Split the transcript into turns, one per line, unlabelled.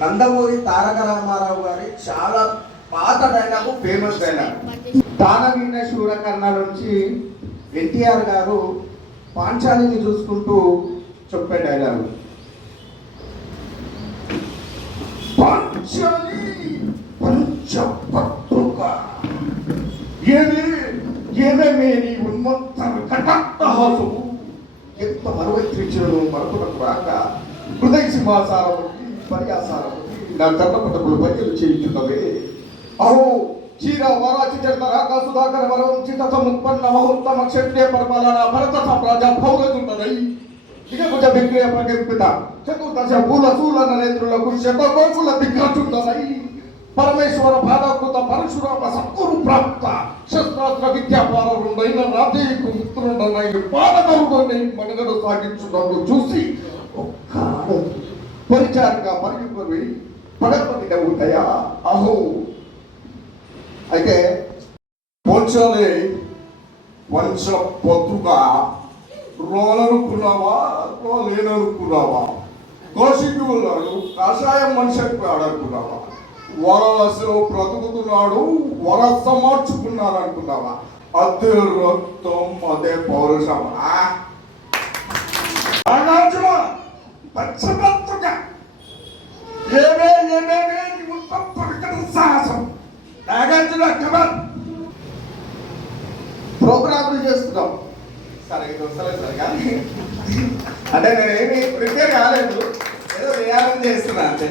నందమూరి తారక రామారావు గారి చాలా పాత dialogue famous dialogue Danaveera Soorakarna నుంచి ఎన్టీఆర్ గారు పాంచాలిని చూసుకుంటూ చెప్పే డైలాగు పాంచాలి పంచపత్రుక. ఏమి ఏమేమి నీ ఉన్మత్త కటాట్టహాసు ఎంత మరువైత్రించను మరొకటకు రాక హృదయ సింహాసారముకి పర్యాసారముకి నా కర్ణపటకులు పద్యలు చేయించున్నవే అహో చీర వరాచి జన్మరాక సుధాకర వరం చిత ముత్పన్న మహోత్తమ క్షత్రియ పరమాలన భరత సామ్రాజ పౌరజుండనై దిగభుజ విక్రయ ప్రకంపిత చతుర్దశ పూల శూల నరేంద్రులకు శతకోకుల దిగ్గజుండనై పరమేశ్వర పాదాకృత పరశురామ సద్గురు ప్రాప్త శస్త్రాస్త్ర విద్యాపారుడైన రాధేయకు మిత్రుడనై పాదగరుడనై మనుగడ సాగించున్నట్టు చూసి ఒక్క పరిచారిగా పరిగిపోయి పడపతి నవ్వుతాయా అహో. అయితే
పోల్చాలి. వంచ పొత్తుగా రోలనుకున్నావా? రోలేననుకున్నావా కోసికి ఉన్నాడు కషాయం మనిషి అనుకున్నావా వరవశలో బ్రతుకుతున్నాడు వరస మార్చుకున్నాడు అనుకున్నావా అదే రక్తం అదే పౌరుషమా పచ్చ పచ్చ పచ్చబత్తుగా ఏమే సాహసం. నాగార్జున కమన్
ప్రోగ్రాములు చేస్తున్నాం. సరే ఇది వస్తలేదు సరే కానీ అంటే నేనేమి ప్రిపేర్ కాలేదు. ఏదో వేయాలని చేస్తున్నా అంతే.